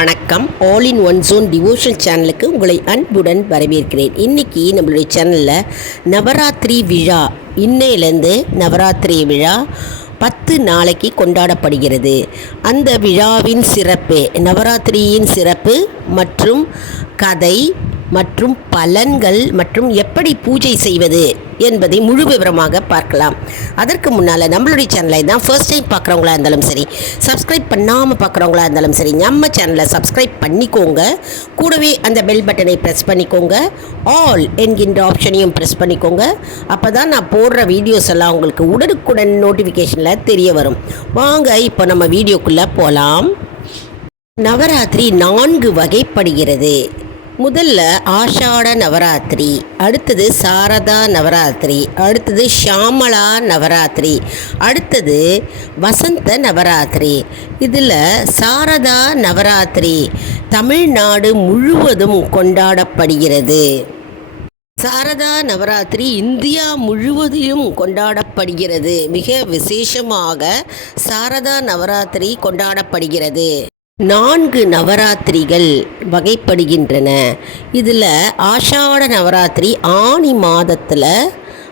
வணக்கம். All in one zone devotion சேனலுக்கு உங்களை அன்புடன் வரவேற்கிறேன். இன்னைக்கு நம்மளுடைய சேனலில் நவராத்திரி விழா. இன்னையிலேருந்து நவராத்திரி விழா பத்து நாளைக்கு கொண்டாடப்படுகிறது. அந்த விழாவின் சிறப்பு நவராத்திரியின் சிறப்பு மற்றும் கதை மற்றும் பலன்கள் மற்றும் எப்படி பூஜை செய்வது என்பதை முழு விவரமாக பார்க்கலாம். அதற்கு முன்னால் நம்மளுடைய சேனலை தான் ஃபர்ஸ்ட் டைம் பார்க்குறவங்களா இருந்தாலும் சரி சப்ஸ்கிரைப் பண்ணாமல் பார்க்குறவங்களா இருந்தாலும் சரி நம்ம சேனலை சப்ஸ்கிரைப் பண்ணிக்கோங்க. கூடவே அந்த பெல் பட்டனை ப்ரெஸ் பண்ணிக்கோங்க. ஆல் என்கின்ற ஆப்ஷனையும் ப்ரெஸ் பண்ணிக்கோங்க. அப்போ தான் நான் போடுற வீடியோஸ் எல்லாம் உங்களுக்கு உடனுக்குடன் நோட்டிஃபிகேஷனில் தெரிய வரும். வாங்க இப்போ நம்ம வீடியோக்குள்ளே போகலாம் நவராத்திரி நான்கு வகைப்படுகிறது. முதல்ல ஆஷாட நவராத்திரி அடுத்தது சாரதா நவராத்திரி அடுத்தது ஷாமலா நவராத்திரி அடுத்தது வசந்த நவராத்திரி. இதில் சாரதா நவராத்திரி தமிழ்நாடு முழுவதும் கொண்டாடப்படுகிறது. சாரதா நவராத்திரி இந்தியா முழுவதையும் கொண்டாடப்படுகிறது. மிக விசேஷமாக சாரதா நவராத்திரி கொண்டாடப்படுகிறது. நான்கு நவராத்திரிகள் வகைப்படுகின்றன. இதில் ஆஷாட நவராத்திரி ஆனி மாதத்தில்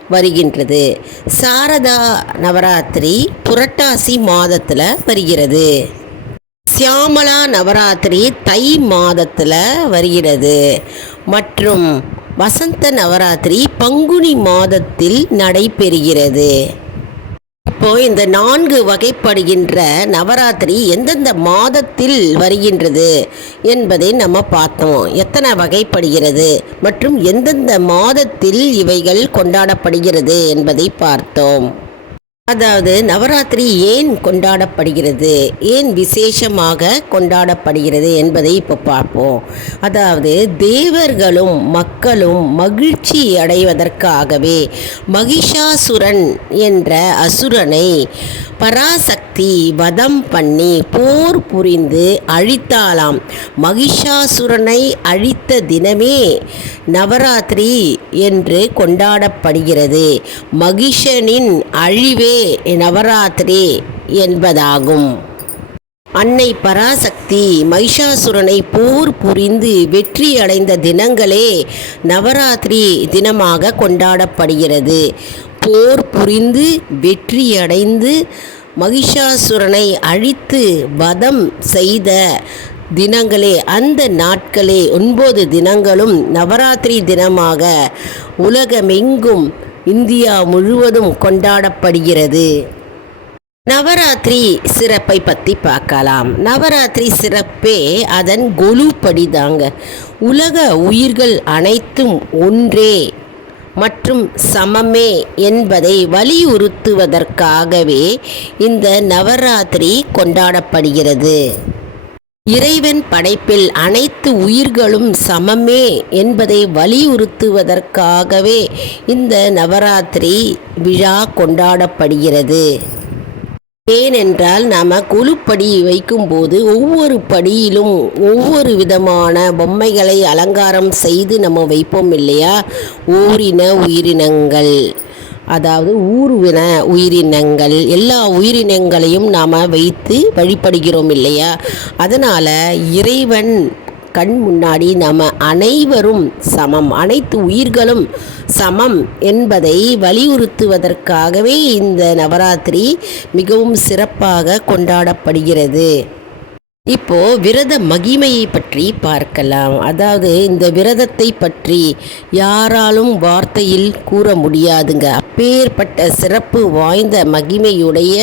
வருகின்றது. சாரதா நவராத்திரி புரட்டாசி மாதத்தில் வருகிறது. சியாமலா நவராத்திரி தை மாதத்தில் வருகிறது. மற்றும் வசந்த நவராத்திரி பங்குனி மாதத்தில் நடைபெறுகிறது. இப்போ இந்த நான்கு வகைப்படுகின்ற நவராத்திரி எந்தெந்த மாதத்தில் வருகின்றது என்பதை நம்ம பார்த்தோம். எத்தனை வகைப்படுகிறது மற்றும் எந்தெந்த மாதத்தில் இவைகள் கொண்டாடப்படுகிறது என்பதை பார்த்தோம். அதாவது நவராத்திரி ஏன் கொண்டாடப்படுகிறது? ஏன் விசேஷமாக கொண்டாடப்படுகிறது என்பதை இப்போ பார்ப்போம். அதாவது தேவர்களும் மக்களும் மகிழ்ச்சி அடைவதற்காகவே மகிஷாசுரன் என்ற அசுரனை பராசக்தி வதம் பண்ணி போர் புரிந்து அழித்தாளாம். மகிஷாசுரனை அழித்த தினமே நவராத்திரி என்று கொண்டாடப்படுகிறது. மகிஷனின் அழிவே நவராத்திரி என்பதாகும். அன்னை பராசக்தி மைஷாசுரனை போர் புரிந்து வெற்றி அடைந்த தினங்களே நவராத்திரி தினமாக கொண்டாடப்படுகிறது. போர் புரிந்து வெற்றியடைந்து மகிஷாசுரனை அழித்து வதம் செய்த தினங்களே அந்த நாட்களே ஒன்பது தினங்களும் நவராத்திரி தினமாக உலகமெங்கும் இந்தியா முழுவதும் கொண்டாடப்படுகிறது. நவராத்திரி சிறப்பை பற்றி பார்க்கலாம். நவராத்திரி சிறப்பே அதன் கொலுப்படி தாங்க உலக உயிர்கள் அனைத்தும் ஒன்றே மற்றும் சமமே என்பதை வலியுறுத்துவதற்காகவே இந்த நவராத்திரி கொண்டாடப்படுகிறது. இறைவன் படைப்பில் அனைத்து உயிர்களும் சமமே என்பதை வலியுறுத்துவதற்காகவே இந்த நவராத்திரி விழா கொண்டாடப்படுகிறது. ஏனென்றால் நாம் குழுப்படி வைக்கும்போது ஒவ்வொரு படியிலும் ஒவ்வொரு விதமான பொம்மைகளை அலங்காரம் செய்து நம்ம வைப்போம் இல்லையா? ஓரின உயிரினங்கள். அதாவது ஊர்வின உயிரினங்கள். எல்லா உயிரினங்களையும் நாம் வைத்து வழிபடுகிறோம் இல்லையா? அதனால் இறைவன் கண் முன்னாடி நம்ம அனைவரும் சமம் அனைத்து உயிர்களும் சமம் என்பதை வலியுறுத்துவதற்காகவே இந்த நவராத்திரி மிகவும் சிறப்பாக கொண்டாடப்படுகிறது. இப்போ விரத மகிமையை பற்றி பார்க்கலாம். அதாவது இந்த விரதத்தை பற்றி யாராலும் வார்த்தையில் கூற முடியாதுங்க. அப்பேற்பட்ட சிறப்பு வாய்ந்த மகிமையுடைய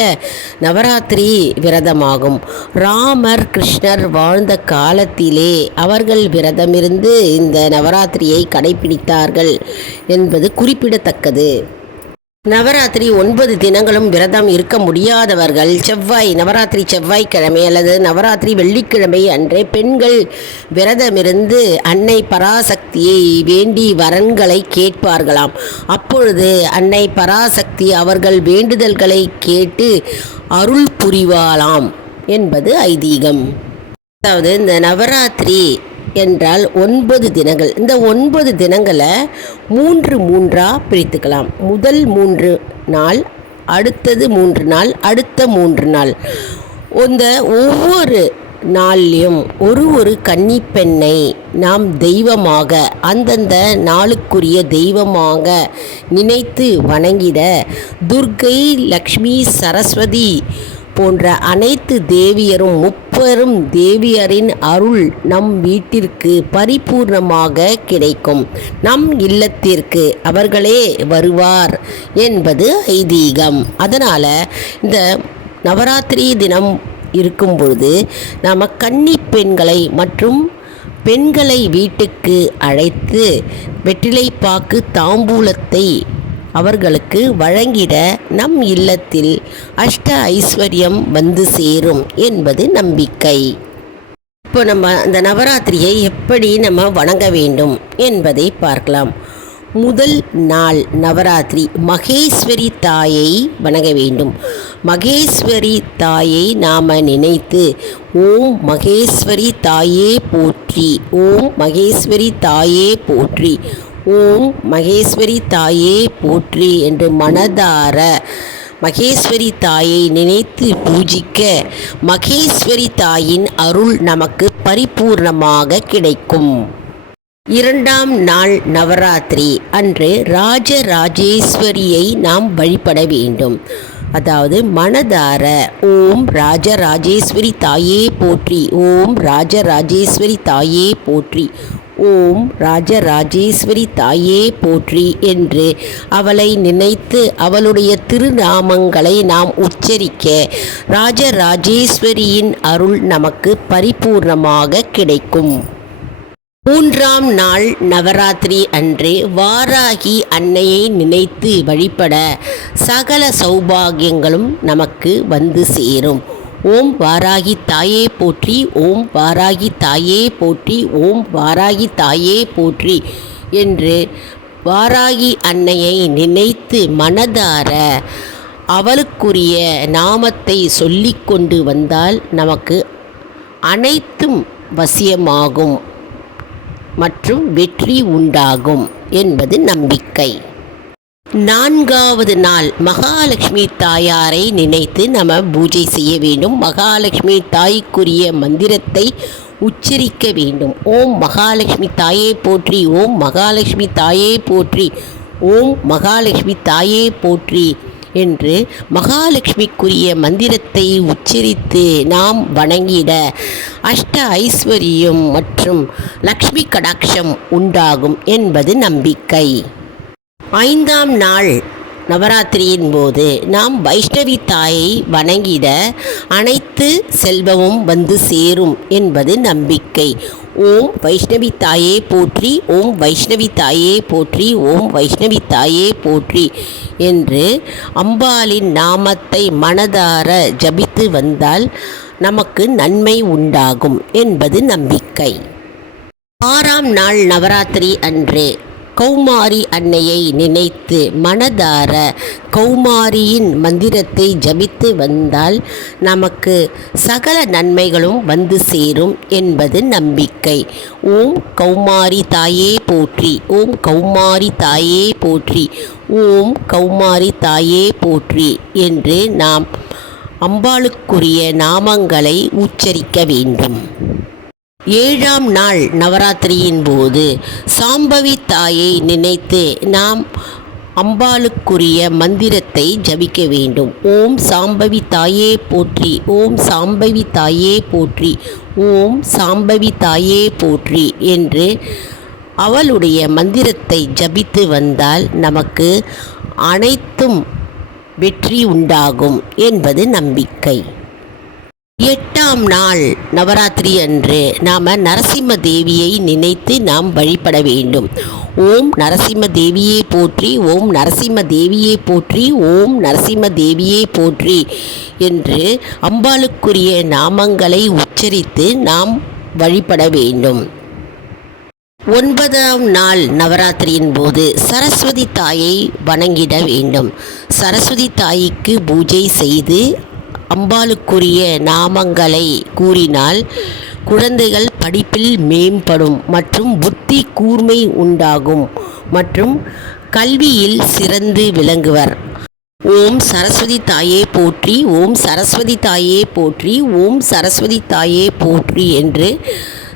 நவராத்திரி விரதமாகும். ராமர் கிருஷ்ணர் வாழ்ந்த காலத்திலே அவர்கள் விரதமிருந்து இந்த நவராத்திரியை கடைபிடித்தார்கள் என்பது குறிப்பிடத்தக்கது. நவராத்திரி ஒன்பது தினங்களும் விரதம் இருக்க முடியாதவர்கள் செவ்வாய் நவராத்திரி செவ்வாய்க்கிழமை அல்லது நவராத்திரி வெள்ளிக்கிழமை அன்றே பெண்கள் விரதமிருந்து அன்னை பராசக்தியை வேண்டி வரன்களை கேட்பார்களாம். அப்பொழுது அன்னை பராசக்தி அவர்கள் வேண்டுதல்களை கேட்டு அருள் புரிவாளாம் என்பது ஐதீகம். அதாவது இந்த நவராத்திரி என்றால் ஒன்பது தினங்கள். இந்த ஒன்பது தினங்களை மூன்று மூன்றாக பிரித்துக்கலாம். முதல் மூன்று நாள் அடுத்தது மூன்று நாள் அடுத்த மூன்று நாள். இந்த ஒவ்வொரு நாள்லையும் ஒரு ஒரு கன்னி பெண்ணை நாம் தெய்வமாக அந்தந்த நாளுக்குரிய தெய்வமாக நினைத்து வணங்கிட துர்க்கை லக்ஷ்மி சரஸ்வதி போன்ற அனைத்து தேவியரும் முப்பெரும் தேவியரின் அருள் நம் வீட்டிற்கு பரிபூர்ணமாக கிடைக்கும். நம் இல்லத்திற்கு அவர்களே வருவார் என்பது ஐதீகம். அதனால் இந்த நவராத்திரி தினம் இருக்கும் பொழுது நாம் கன்னி பெண்களை மற்றும் பெண்களை வீட்டுக்கு அழைத்து வெற்றிலைப்பாக்கு தாம்பூலத்தை அவர்களுக்கு வழங்கிட நம் இல்லத்தில் அஷ்ட ஐஸ்வர்யம் வந்து சேரும் என்பது நம்பிக்கை. இப்போ நம்ம அந்த நவராத்திரியை எப்படி நம்ம வணங்க வேண்டும் என்பதை பார்க்கலாம். முதல் நாள் நவராத்திரி மகேஸ்வரி தாயை வணங்க வேண்டும். மகேஸ்வரி தாயை நாம் நினைத்து ஓம் மகேஸ்வரி தாயே போற்றி ஓம் மகேஸ்வரி தாயே போற்றி ஓம் மகேஸ்வரி தாயே போற்றி என்று மனதார மகேஸ்வரி தாயை நினைத்து பூஜிக்க மகேஸ்வரி தாயின் அருள் நமக்கு பரிபூர்ணமாக கிடைக்கும். இரண்டாம் நாள் நவராத்திரி. அன்று ராஜராஜேஸ்வரியை நாம் வழிபட வேண்டும். அதாவது மனதார ஓம் ராஜராஜேஸ்வரி தாயே போற்றி ஓம் ராஜராஜேஸ்வரி தாயே போற்றி ஓம் ராஜராஜேஸ்வரி தாயே போற்றி என்று அவளை நினைத்து அவளுடைய திருநாமங்களை நாம் உச்சரிக்க ராஜராஜேஸ்வரியின் அருள் நமக்கு பரிபூர்ணமாக கிடைக்கும். மூன்றாம் நாள் நவராத்திரி அன்று வாராகி அன்னையை நினைத்து வழிபட சகல சௌபாகியங்களும் நமக்கு வந்து சேரும். ஓம் வாராகி தாயே போற்றி ஓம் வாராகி தாயே போற்றி ஓம் வாராகி தாயே போற்றி என்று வாராகி அன்னையை நினைத்து மனதார அவளுக்குரிய நாமத்தை சொல்லிக்கொண்டு வந்தால் நமக்கு அனைத்தும் வசியமாகும் மற்றும் வெற்றி உண்டாகும் என்பது நம்பிக்கை. நான்காவது நாள் மகாலட்சுமி தாயாரை நினைத்து நம்ம பூஜை செய்ய வேண்டும். மகாலட்சுமி தாய்க்குரிய மந்திரத்தை உச்சரிக்க வேண்டும். ஓம் மகாலட்சுமி தாயே போற்றி ஓம் மகாலட்சுமி தாயே போற்றி ஓம் மகாலட்சுமி தாயே போற்றி என்று மகாலட்சுமிக்குரிய மந்திரத்தை உச்சரித்து நாம் வணங்கிட அஷ்ட ஐஸ்வர்யம் மற்றும் லக்ஷ்மி கடாட்சம் உண்டாகும் என்பது நம்பிக்கை. ஐந்தாம் நாள் நவராத்திரியின் போது நாம் வைஷ்ணவி தாயை வணங்கிட அனைத்து செல்வமும் வந்து சேரும் என்பது நம்பிக்கை. ஓம் வைஷ்ணவி தாயே போற்றி ஓம் வைஷ்ணவி தாயே போற்றி ஓம் வைஷ்ணவி தாயே போற்றி என்று அம்பாளின் நாமத்தை மனதார ஜபித்து வந்தால் நமக்கு நன்மை உண்டாகும் என்பது நம்பிக்கை. ஆறாம் நாள் நவராத்திரி அன்று கௌமாரி அன்னையை நினைத்து மனதார கௌமாரியின் மந்திரத்தை ஜபித்து வந்தால் நமக்கு சகல நன்மைகளும் வந்து சேரும் என்பது நம்பிக்கை. ஓம் கௌமாரி தாயே போற்றி ஓம் கௌமாரி தாயே போற்றி ஓம் கௌமாரி தாயே போற்றி என்று நாம் அம்பாளுக்குரிய நாமங்களை உச்சரிக்க வேண்டும். ஏழாம் நாள் நவராத்திரியின் போது சாம்பவி தாயை நினைத்து நாம் அம்பாளுக்குரிய மந்திரத்தை ஜபிக்க வேண்டும். ஓம் சாம்பவி தாயே போற்றி ஓம் சாம்பவி தாயே போற்றி ஓம் சாம்பவி தாயே போற்றி என்று அவளுடைய மந்திரத்தை ஜபித்து வந்தால் நமக்கு அனைத்தும் வெற்றி உண்டாகும் என்பது நம்பிக்கை. எட்டாம் நாள் நவராத்திரி அன்று நாம் நரசிம்ம தேவியை நினைத்து நாம் வழிபட வேண்டும். ஓம் நரசிம்ம தேவியை போற்றி ஓம் நரசிம்ம தேவியை போற்றி ஓம் நரசிம்ம தேவியை போற்றி என்று அம்பாளுக்குரிய நாமங்களை உச்சரித்து நாம் வழிபட வேண்டும். ஒன்பதாம் நாள் நவராத்திரியின் போது சரஸ்வதி தாயை வணங்கிட வேண்டும். சரஸ்வதி தாய்க்கு பூஜை செய்து அம்பாளுக்குரிய நாமங்களை கூறினால் குழந்தைகள் படிப்பில் மேம்படும் மற்றும் புத்தி கூர்மை உண்டாகும் மற்றும் கல்வியில் சிறந்து விளங்குவர். ஓம் சரஸ்வதி தாயே போற்றி ஓம் சரஸ்வதி தாயே போற்றி ஓம் சரஸ்வதி தாயே போற்றி என்று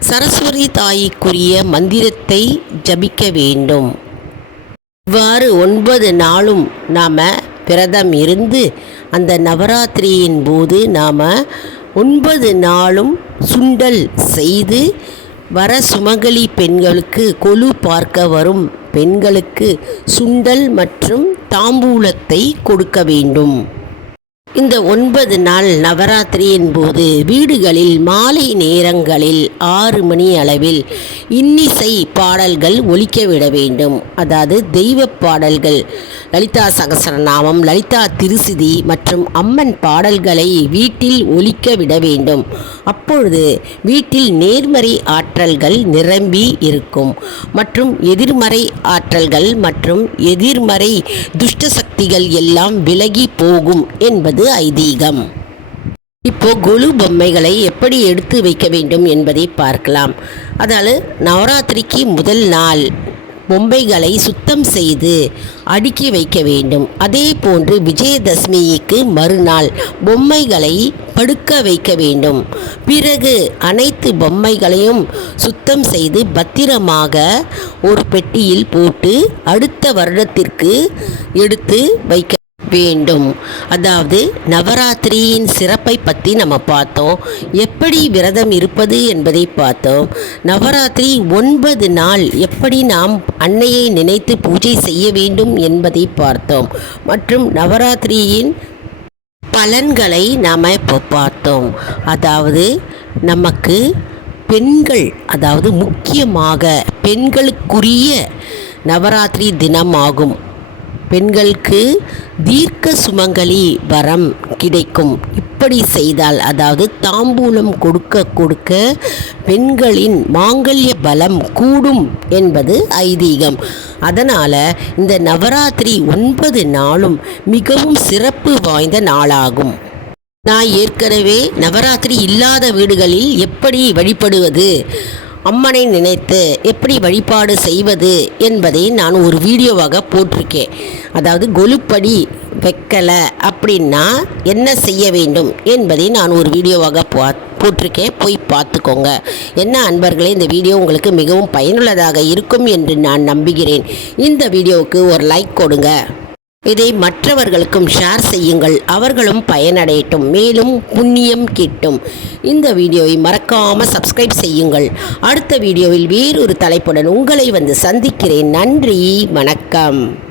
சரஸ்வதி தாய்க்குரிய மந்திரத்தை ஜபிக்க வேண்டும். இவ்வாறு ஒன்பது நாளும் நாம் விரதம் இருந்து அந்த நவராத்திரியின் போது நாம் ஒன்பது நாளும் சுண்டல் செய்து வர சுமங்கலி பெண்களுக்கு கொலு பார்க்க வரும் பெண்களுக்கு சுண்டல் மற்றும் தாம்பூலத்தை கொடுக்க வேண்டும். இந்த ஒன்பது நாள் நவராத்திரியின் போது வீடுகளில் மாலை நேரங்களில் ஆறு மணி அளவில் இன்னிசை பாடல்கள் ஒலிக்க விட வேண்டும். அதாவது தெய்வ பாடல்கள் லலிதா சகசரநாமம் லலிதா திருசிதி மற்றும் அம்மன் பாடல்களை வீட்டில் ஒலிக்க விட வேண்டும். அப்பொழுது வீட்டில் நேர்மறை ஆற்றல்கள் நிரம்பி இருக்கும். மற்றும் எதிர்மறை ஆற்றல்கள் மற்றும் எதிர்மறை துஷ்ட சக்திகள் எல்லாம் விலகி போகும் என்பது ஐதீகம். இப்போ கொலு பொம்மைகளை எப்படி எடுத்து வைக்க வேண்டும் என்பதை பார்க்கலாம். அதாவது நவராத்திரிக்கு முதல் நாள் பொம்மைகளை சுத்தம் செய்து அடுக்கி வைக்க வேண்டும். அதே போன்று விஜயதசமிக்கு மறுநாள் பொம்மைகளை படுக்க வைக்க வேண்டும். பிறகு அனைத்து பொம்மைகளையும் சுத்தம் செய்து பத்திரமாக ஒரு பெட்டியில் போட்டு அடுத்த வருடத்திற்கு எடுத்து வைக்க வேண்டும். அதாவது நவராத்திரியின் சிறப்பை பற்றி நம்ம பார்த்தோம். எப்படி விரதம் இருப்பது என்பதை பார்த்தோம். நவராத்திரி ஒன்பது நாள் எப்படி நாம் அன்னையை நினைத்து பூஜை செய்ய வேண்டும் என்பதை பார்த்தோம். மற்றும் நவராத்திரியின் பலன்களை நாம் இப்போ பார்த்தோம். அதாவது நமக்கு பெண்கள் அதாவது முக்கியமாக பெண்களுக்குரிய நவராத்திரி தினமாகும். பெண்களுக்கு தீர்க்க சுமங்கலி வரம் கிடைக்கும். இப்படி செய்தால் அதாவது தாம்பூலம் கொடுக்க கொடுக்க பெண்களின் மாங்கல்ய பலம் கூடும் என்பது ஐதீகம். அதனால் இந்த நவராத்திரி ஒன்பது நாளும் மிகவும் சிறப்பு வாய்ந்த நாளாகும். நான் ஏற்கனவே நவராத்திரி இல்லாத வீடுகளில் எப்படி வழிபடுவது? அம்மனை நினைத்து எப்படி வழிபாடு செய்வது என்பதை நான் ஒரு வீடியோவாக போட்டிருக்கேன். அதாவது கொலுப்படி வைக்கலை அப்படின்னா என்ன செய்ய வேண்டும் என்பதை நான் ஒரு வீடியோவாக பா போட்டிருக்கேன். போய் பார்த்துக்கோங்க. என்ன அன்பர்களே இந்த வீடியோ உங்களுக்கு மிகவும் பயனுள்ளதாக இருக்கும் என்று நான் நம்புகிறேன். இந்த வீடியோவுக்கு ஒரு லைக் கொடுங்க. இதை மற்றவர்களுக்கும் ஷேர் செய்யுங்கள். அவர்களும் பயனடையட்டும். மேலும் புண்ணியம் கிட்டும். இந்த வீடியோவை மறக்காமல் சப்ஸ்கிரைப் செய்யுங்கள். அடுத்த வீடியோவில் வேறொரு தலைப்புடன் உங்களை வந்து சந்திக்கிறேன். நன்றி வணக்கம்.